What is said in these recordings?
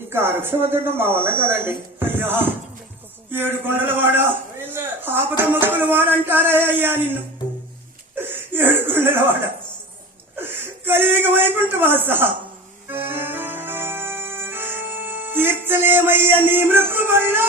ఇక వృక్షవద్దు మా వల్ల కదండి. అయ్యా ఏడు కొండల వాడ? ఆపద మొక్కల వాడంటారే అయ్యా నిన్ను. ఏడు కొండల వాడ? కలియుగ వైకుంఠ వాస. తీర్చలేమయ్యా నీ మృక్కుమల్లా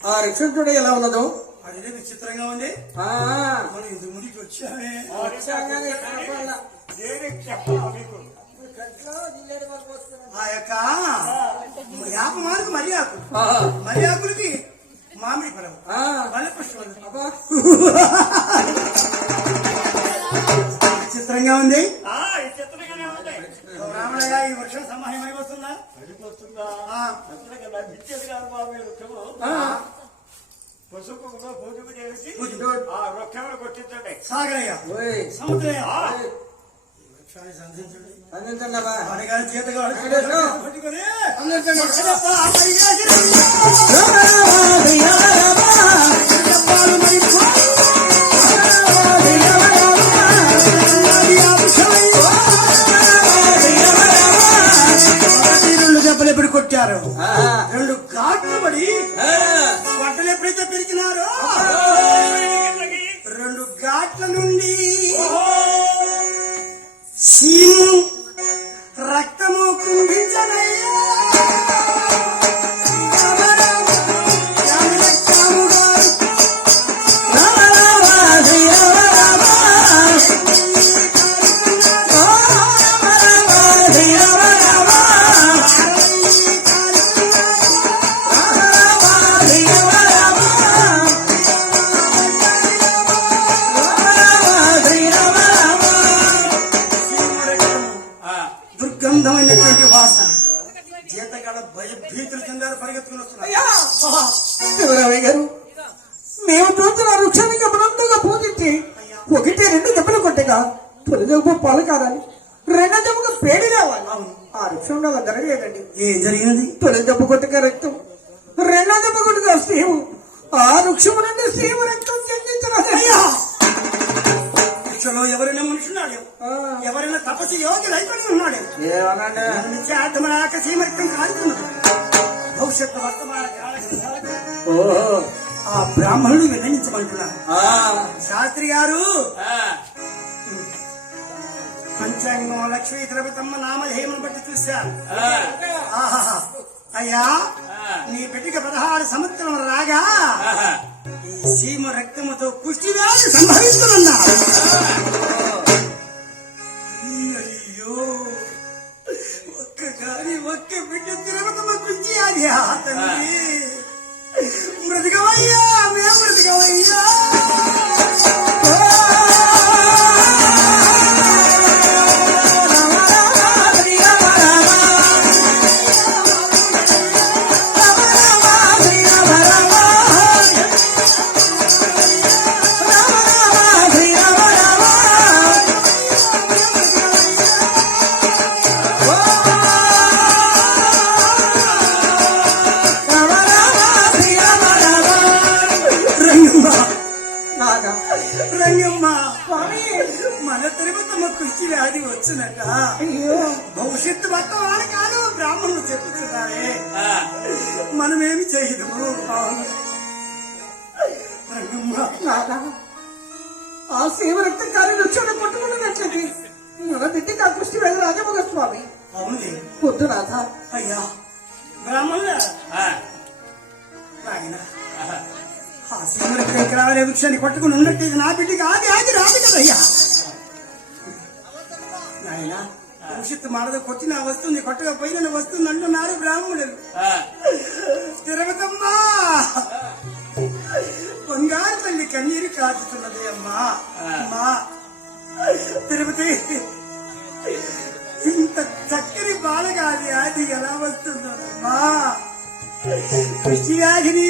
ఆ ఋషుడు ఎలా ఉన్నదో? అదే విచిత్రంగా ఉంది. ఆ, మనం ఇంతకు ముందుకు వచ్చామే. ఆ యొక్క యాప మాలకు మరి ఆకు ఆహా. మరి ఆకులకి మామిడి పడవ. ఆ, మల్లె పుష్పాలు అబ్బా. చిత్రంగా ఉంది. రామయ్య ఈ వర్షం సమాహం అయిపోతుందా ఆ, ఆ, పసుపు పూజకు చేసి. ఆ వృక్షములు కొట్టించండి సాగరయ్య. ఓయ్, సముద్రయ్య. సంధించండి. చేతగా. పట్టుకొని యోగి అయిపోయి ఉన్నాడు. ఏమనండి? భవిష్యత్తు వర్తమాన ఓహో. ఆ బ్రాహ్మణుడు విన్నవించమంటున్నారు శాస్త్రి గారు పంచాంగం లక్ష్మీ ద్రవితమ్మ నామధేయమును బట్టి చూశాను ఆ, ఆహాహా. అయ్యా నీ బిడ్డకి పదహారు సంవత్సరం రాగా ఆహా. ఈ సీమ రక్తముతో కుష్టి వ్యాధి సంభవిస్తున్నా ఒక్క గాని ఒక్క బిడ్డ తిరుగుతున్న కుర్చీ అది ఆ తండ్రి మృతికమయ్యా ఆ శివ రక్త కార్యం వచ్చాడు కొట్టుకున్నట్లయితే మన దిద్దికి ఆ దృష్టి వెళ్ళి రాజమొగ స్వామి అవును నాథ. అయ్యా బ్రాహ్మణుల? ఆ, ఆ శివుడికి ఎకరాలే వృక్షాన్ని కొట్టుకుని ఉన్నట్టు నా బిడ్డకి ఆది ఆది రాదు కదయ్యా నాయన భవిష్యత్తు మాడద కొట్టిన వస్తుంది కొట్టకపోయిన వస్తుంది అంటున్నారు బ్రాహ్మణులు. ఆ, తిరగతమ్మా బంగారు తల్లి కన్నీరు కాచుతున్నది అమ్మా. అమ్మా. తిరుపతి. ఇంత చక్కని బాలగాది అది ఎలా వస్తుందమ్మా కృష్టి వ్యాధిని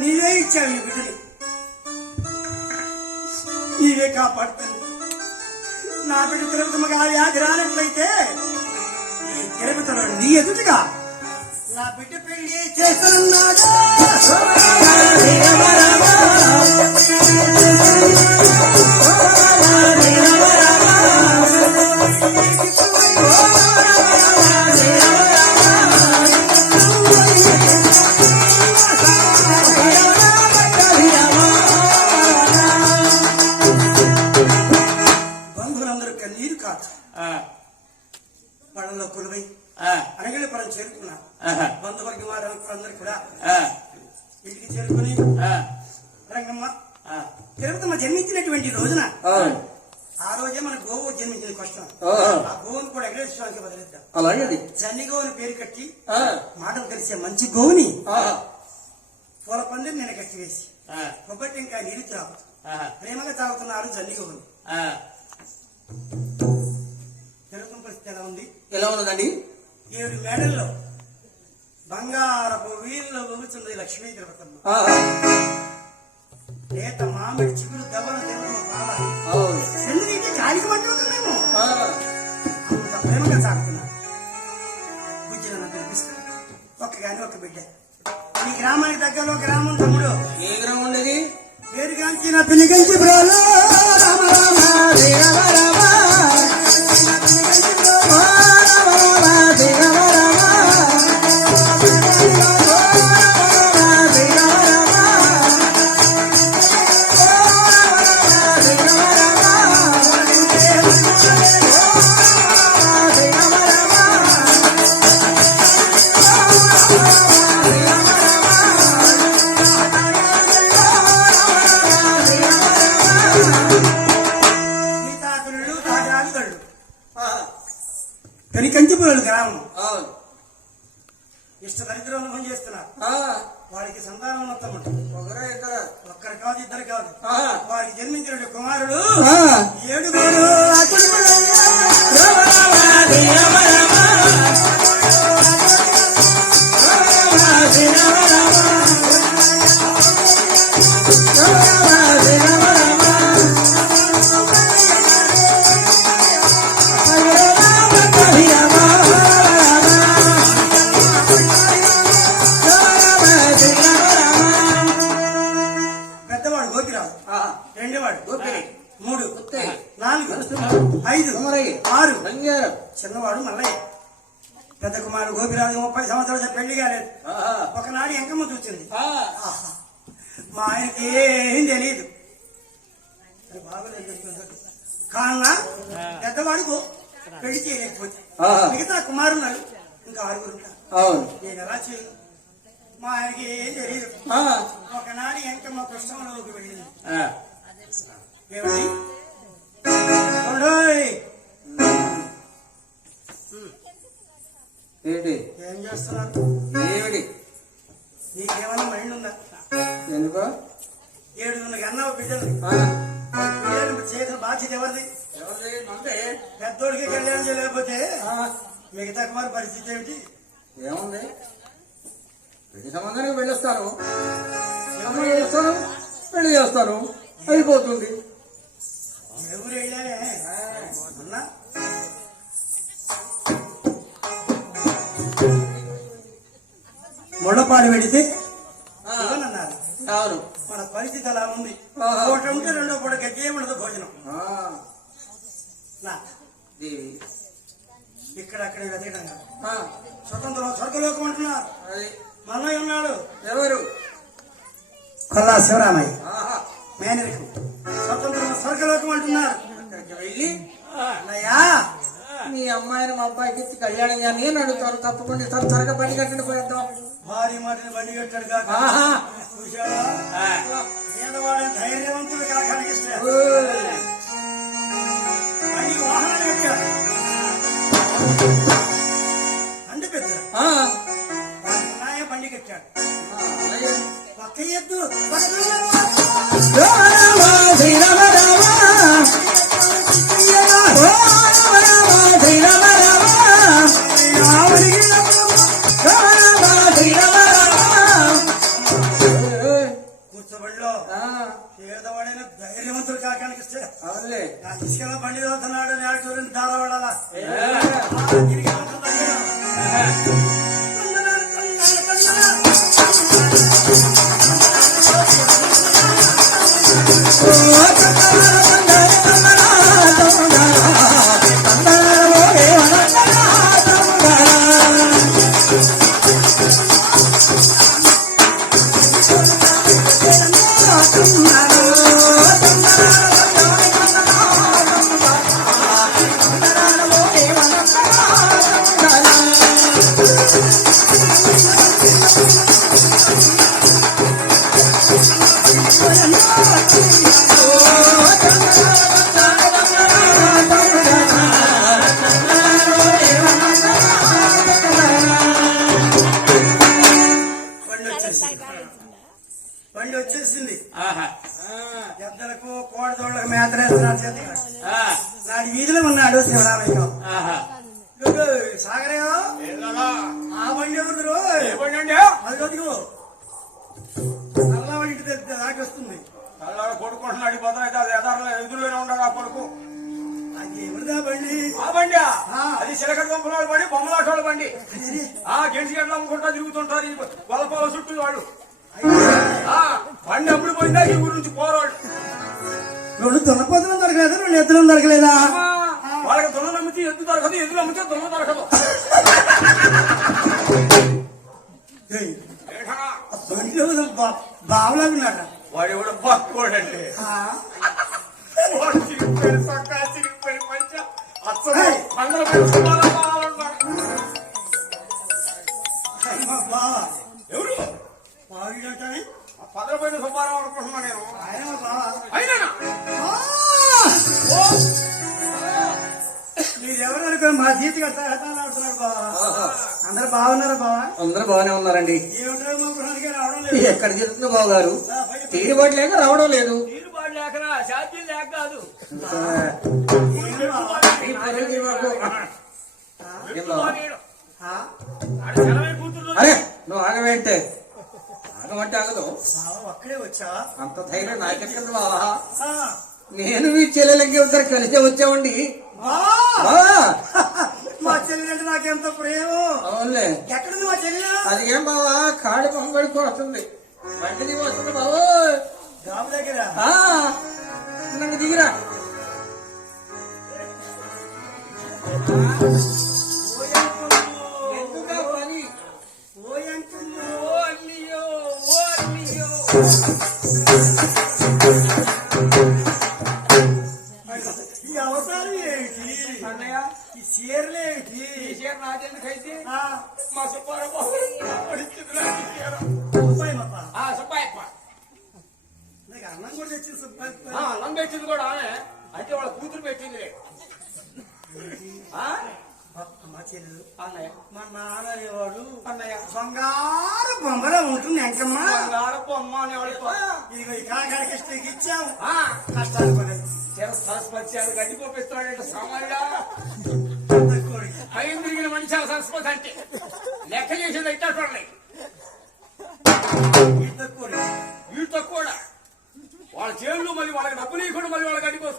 నీవే ఇచ్చావు ఈ బిడ్డని. నీవే కాపాడుతుంది నా బిడ్డ తిరుపతిగా వ్యాధి రానట్లయితే ఈ తిరుపతిలో నీ ఎదుటిగా నా బిడ్డ పెళ్ళి చేస్తున్నాడు. బంధువర్గ వారు అందరూ కూడా ఆ, ఇంటికి చేరుకుని రంగమ్మ. తిరుపతమ్మ జన్మించినటువంటి రోజున. ఆ రోజే మన గోవు జన్మించిన కష్టం. ఆ గోవును కూడా ఎగరేశ్వరానికి వదిలేద్దాం అలాగే. జన్ని గోవుని పేరు కట్టి మాటలు కలిసే మంచి గోవుని. పూల పందిరి నేను కట్టి వేసి కొబ్బరి ఇంకా నీరు ఆహా, ప్రేమగా తాగుతున్నారు జన్ని గోవుని. తిరుపతి పరిస్థితి ఎలా ఉంది ఎలా ఉన్నదండి ఏడు మేడల్లో బంగారపు వీళ్ళు ఊగుతుంది లక్ష్మీ తిరుపతమ్మ. లేత మామిడి చిగురు అవును. ఎందుకంటే మేము? ఆ, అంత ప్రేమగా సాగుతున్నా. బుజ్జిన నన్ను పిలిపిస్తా. ఒక్క గాని ఒక బిడ్డ. ఈ గ్రామానికి దగ్గరలో గ్రామం తమ్ముడు. ఏ గ్రామం ఉండేది? పేరుగాంచిన పిలిగంచి బ్రోలో రామ రామ రామ. కనికంచిపురం గ్రామం అవును. ఇష్ట దరిద్రం అనుభవం చేస్తున్నారు ఆ, వారికి సంతానం మొత్తం ఒకరే ఇద్దరా? ఒక్కరు కాదు ఇద్దరు కాదు. వారికి జన్మించిన కుమారుడు. ఏడుగురు ఐదు ఆరు. చిన్నవాడు మల్లయ్య. పెద్ద కుమారుడు గోపిరాజు ముప్పై సంవత్సరాలు పెళ్ళి కాలేదు. ఒకనాడు ఎంకమ్మ చూసింది. మా ఆయనకి ఏం తెలియదు కావున పెద్దవాడుకు పెళ్ళి చేయలేకపోతే. మిగతా కుమారున్నారు. ఇంకా ఆరుగురు నేను ఎలా చేయను? మా ఆయనకి ఏం తెలియదు. ఒకనాడు ఎంకమ్మ కృష్ణంలోకి వెళ్ళింది. ఆ. ఏంటి? ఏం చేస్తున్నారు ఏమిటి? నీకేమన్నా మైండ్ ఉందా? ఎందుకో? ఏడుగురు అన్నావు బిడ్డలు. పిల్లలు చేసిన బాధ్యత ఎవరిది? ఎవరిది? పెద్దోడికి కళ్యాణం చేయలేకపోతే. మిగతా కుమార్ పరిస్థితి ఏమిటి? ఏముంది? పెళ్ళి సంబంధానికి వెళ్ళొస్తాను. చేస్తాను? పెళ్ళి చేస్తాను. అయిపోతుంది. ఎవరు వెళ్ళానే అన్నా ముళ్ళపాడు వెడితే ఆ. ఇవ్వనన్నారు. అవును. మన పరిస్థితి అలా ఉంది. ఒకటి ఉంటే రెండో పూట గడ్డి ఉండదు భోజనం దేవి ఇక్కడ అక్కడ వెతకడం. స్వతంత్రం స్వర్గలోకం అంటున్నారు. మనలో ఉన్నాడు. ఎవరు? కొల్లా శివరామయ్య. మేనరికం స్వతంత్రం స్వర్గలోకం అంటున్నారు. అక్కడికి వెళ్ళి అన్నయ్యా మీ అమ్మాయిని మా అబ్బాయికి ఇచ్చి కళ్యాణం కానీ నేను అడుగుతాను. తప్పకుండా ఇస్తాను త్వరగా బండి కట్టండి పోయేద్దాం. భారీ మాటని బండి కట్టాడు కాక. పేదవాడు ధైర్యవంతుడు కాక. బండి వాహనాలు కట్టాడు. పెద్ద బండి కట్టాడు. పక్క ఎద్దు. పేదవాడైన ధైర్యవంతుడు కాక నా తీసుకెళ్ళ బండి చదువుతున్నాడు నేను చూడండి దారవాడాలా ఆ గెలిచి గట్ల అమ్ముకుంటా తిరుగుతుంటారు చుట్టూ వాళ్ళు. అయ్యో. ఆ బండి అప్పుడు పోయిందా ఈ ఊరు నుంచి పోరాడు. రెండు దున్నపోతులు దొరకలేదు? రెండు ఎద్దులు దొరకలేదా? వాళ్ళకి దొంగలు అమ్మితే ఎద్దు దొరకదు ఎద్దులు అమ్మితే దొంగ దొరకదు. ఏయ్, ఏంటా? బండిలో బా- బావలా ఉన్నాడు వాడు ఎవడు బాక్కోడండి వాడు సొక్కా. బావ. ఎవరు? ఆ పదలపోయిన సుబ్బారావు అనుకుంటున్నా నేను. ఆయన మా బావ అయినా మీరెవరు బావ. అందరు బాగున్నారు బావ? అందరూ బాగానే ఉన్నారండి. ఏమిటారు మా గృహానికి రావడం లేదు? ఎక్కడ జరుగుతుందో బాబు గారు తీరుబాటు లేక రావడం లేదు. నీళ్ళు పాడు లేకనా? శాద్యం లేక కాదు. బావ? ఈ మాకు. నువ్వు ఆగవేంటే? ఆగమంటే ఆగదు. బావ ఒక్కడే వచ్చా? అంత ధైర్యం నాకెక్కడ బావా? నేను మీ చెల్లెలకి ఇద్దరు కలిసే వచ్చామండి. బావ! మా చెల్లి అంటే నాకెంత ప్రేమ? అవునులే. ఎక్కడుంది మా చెల్లి అది ఏం బావా? కాడి పొంగడికి వస్తుంది. బండి వస్తుంది బాబు గాబు దగ్గర? నన్ను దిగిరా. బంగారు బొమ్మలో ఉంటుంది ఎంకమ్మ బంగారు బొమ్మ ఇదిగో ఈ కాకాడికి ఇచ్చాం ఆ, కష్టాలు పడదు అది గడ్డి పోపిస్తున్నాడంటే సామాన్యుడా? పైన తిరిగిన మనిషి ఆ సరస్వతి అంటే. లెక్క చేసేది అయితే చూడండి. వీటితో కూడా వాళ్ళ చేళ్ళు మళ్ళీ వాళ్ళకి డబ్బులు ఇవ్వకుండా మళ్ళీ వాళ్ళకి గడ్డి ఇవ్వరు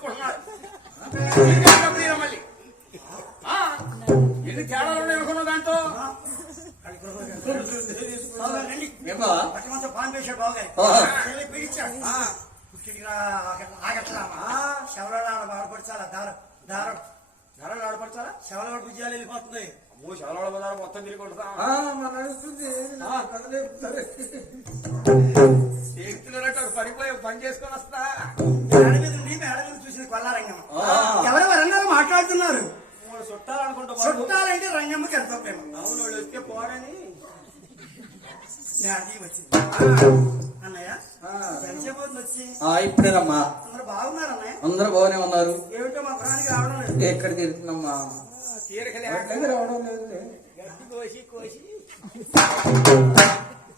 మళ్ళీ ఎన్ని తేడాలు ఉన్నాయి అనుకున్నావు దాంట్లో? ఏమా? పట్టమంతా పాన్ వేసాడు బాగా ఆహా. చెల్లి పిలిచాడు ఆ, పుట్టిగా ఆగట్లామా శవరాడ బాధపడచాలా దారం దారం ధరలు ఆడపడతారా శవరాడ విజయాలు వెళ్ళిపోతుంది అమ్మో చాలా బజారు మొత్తం తిరిగి నడుస్తుంది పడిపోయి పని చేసుకొని వస్తా. మేడ మీద ఉండి మేడ మీద చూసింది కొల్లారంగమ్మ ఎవరు వరంగల్ మాట్లాడుతున్నారు చుట్టాలనుకుంటా. చుట్టాలంటే రంగమ్మకి ఎంతో ప్రేమ? అవును వాళ్ళు వస్తే వచ్చింది అన్నయ్య? వచ్చి ఇప్పుడేనమ్మా. అందరూ బాగున్నారు అన్నయ్య అందరూ బాగానే ఉన్నారు. ఏమిటో మా ప్రాణికి రావడం లేదు. ఎక్కడ తిరుగుతుందమ్మా చీరక ఎక్కడ రావడం లేదు. గడ్డి కోసి కోసి.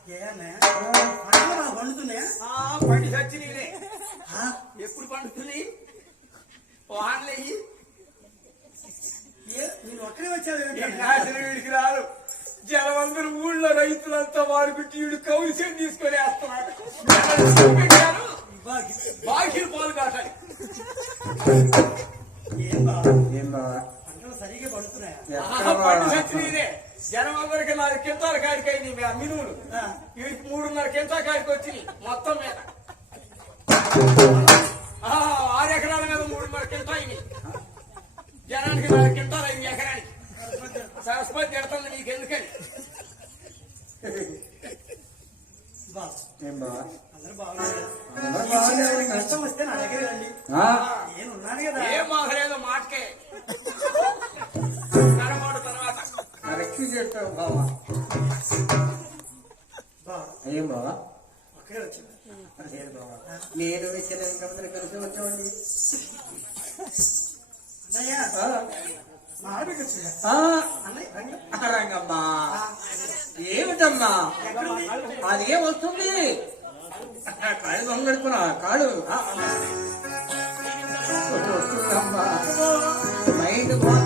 ఏ అన్నయ్య? పండుతున్నాయా? ఆ పండి సచ్చి నీలే ఆ? ఎప్పుడు పండుతుంది వాన్లయ్యి నేను ఒక్కడే వచ్చావు ఏమిటి? జనమందరూ ఊళ్ళో రైతులంతా వారికి వీడు కౌలిసేం తీసుకొని వేస్తున్నారు. బాగా ఏం బావా లేదు నేను చెల్లెలు కలిసి వచ్చామండి. రంగమ్మా. ఏమిటమ్మా? ఎక్కడుంది? అది ఏం వస్తుంది? కాళ్ళు దొంగడుకున్నా కాడు వస్తుందమ్మా. మైండ్ పోతున్నాము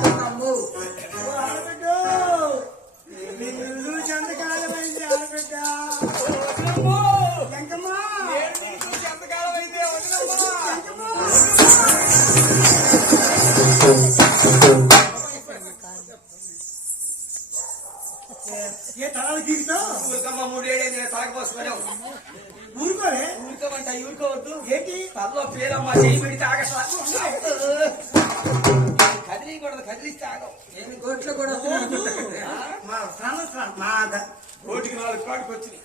ఏ తలాలు గీకుతావు ఊరికమ్మ మూడేళ్ళైంది తలక పోసుకొని ఊరుకోలే? ఊరుకోమంట ఊరుకోవద్దు. ఏంటి? తల్లో పేరమ్మ చేయి పెడితే ఆగట్లా కదిలీకూడదు కదిలిస్తే ఆగవు. నేను కోట్లు కూడా మా కోటికి నాలుగు కాడికి వచ్చినాయి.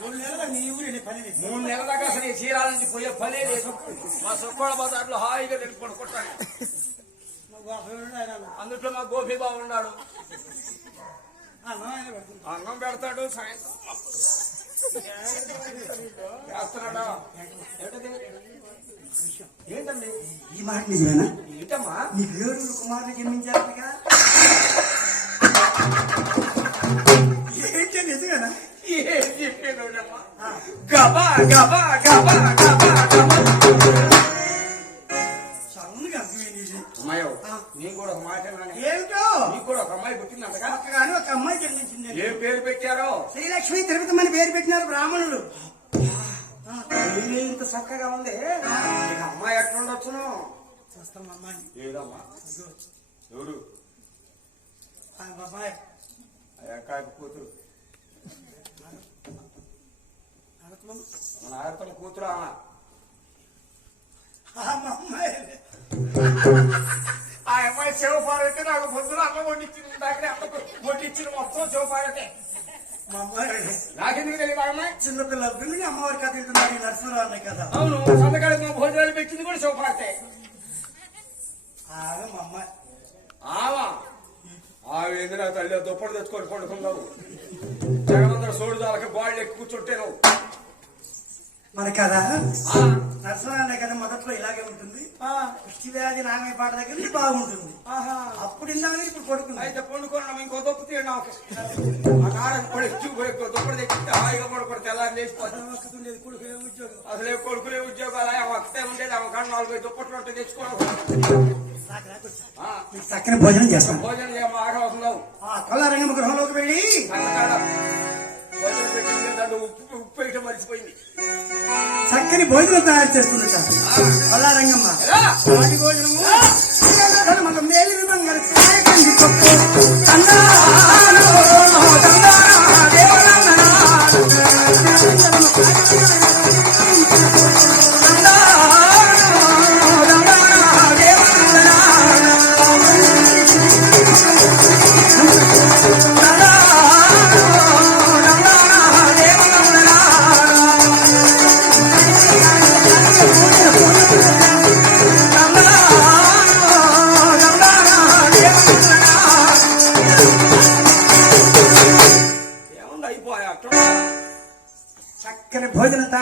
మూడు నెలల నీ ఊరు పని. మూడు నెలల దాకా అసలు ఈ చీరాల నుంచి పోయే పనే లేదు. మా సుక్కోడ బజార్లో హాయిగా తిని కొనుక్కుంటాను. అందుట్లో మా గోపి బాబు ఉన్నాడు. అన్నం పెడతాడు సాయంత్రం చేస్తున్నాడా? ఏంటండి? ఈ మాట నిజమేనా? ఏంటమ్మా? నీ దేవుడు కుమారుడు జన్మించారుగా ఏంటి నిజమేనా? ఏం చెప్పేదమ్మా గబా గబా గబా. ఏదమ్మా? ఎవరు? కూతురు. మన కూతురు ఆమె. ఆ అమ్మాయి శివపార్వతి నాకు పొద్దున అమ్మ వండించింది. దాకా అమ్మ వండించిన మొత్తం శివపార్వతి. మా అమ్మాయి. నాకెందుకు తెలియదు అమ్మాయి? చిన్నపిల్ల పిల్లని అమ్మవారి కథ వెళ్తున్నారు నరసింహరావు కదా అవును సంతకాడికి మా భోజనాలు పెట్టింది కూడా అమ్మాయి ఆవా? ఆమె తల్లి దుప్పటి తెచ్చుకొని పండుకున్నావు? జగమందర సోడు దానికి బాళ్ళు ఎక్కి కూర్చుంటే నువ్వు. మన కదా? అనే కదా మొదట్లో ఇలాగే ఉంటుంది. ఆ, పుష్టి వ్యాధి నామే పాట దగ్గర నుంచి బాగుంటుంది. ఆహా. అప్పుడు ఇందాక ఇప్పుడు పడుకుంది అయితే పండుకొని ఇంకో దుప్పు తీయండి ఆ నాడ పడి దుప్పటి తెచ్చి హాయిగా పడుకొని తెల్లారి లేచిపోతాను ఉండేది కొడుకు ఏ ఉద్యోగం. అసలే కొడుకులే ఉద్యోగాలు ఒక్కతే ఉండేది ఆమె కాడ నాలుగు దుప్పట్లు ఉంటే తెచ్చుకోవడం చక్కని భోజనం చేస్తాం. భోజనం చేయమా ఆట అవుతున్నావు ఆ కొల్లారంగమ్మ గృహంలోకి వెళ్ళి. భోజనం పెట్టింది దాంట్లో ఉప్పు ఉప్పు వేయటం మర్చిపోయింది. చక్కని భోజనం తయారు చేస్తుందట కొల్లారంగమ్మ ఎలా? వాటి భోజనము. మన మేలు బంగారు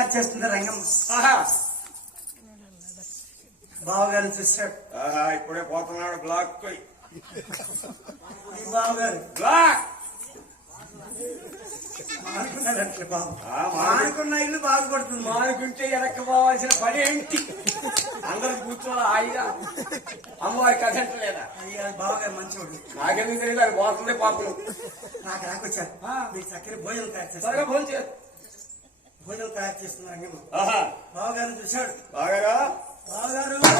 భోజనం తయారు చేస్తుంది రంగమ్మ బావగారు చూశాడు. ఆహా, ఇప్పుడే పోతున్నాడు బ్లాక్ పోయి. బావగారు. బ్లాక్! మానుకున్నాడంటే బాబు. మానుకున్న ఇల్లు బాగుపడుతుంది. మానుకుంటే వెనక్కి పోవాల్సిన పని ఏంటి? అందరు కూర్చోవాలి హాయిగా. అమ్మవారి కథ లేదా అయ్యా బావగారు మంచివాడు నాకెందుకు తెలియదు అది పోతుంది పాపలు నాకు రాకొచ్చారు. మీరు చక్కని భోజనం తయారు చేస్తారు త్వరగా ఫోన్ చేయ భోజనం తయారు చేస్తుంది రంగమ్మ ఆహా. బావగారు చూశాడు. బాగా బావగారు.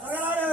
త్వరగా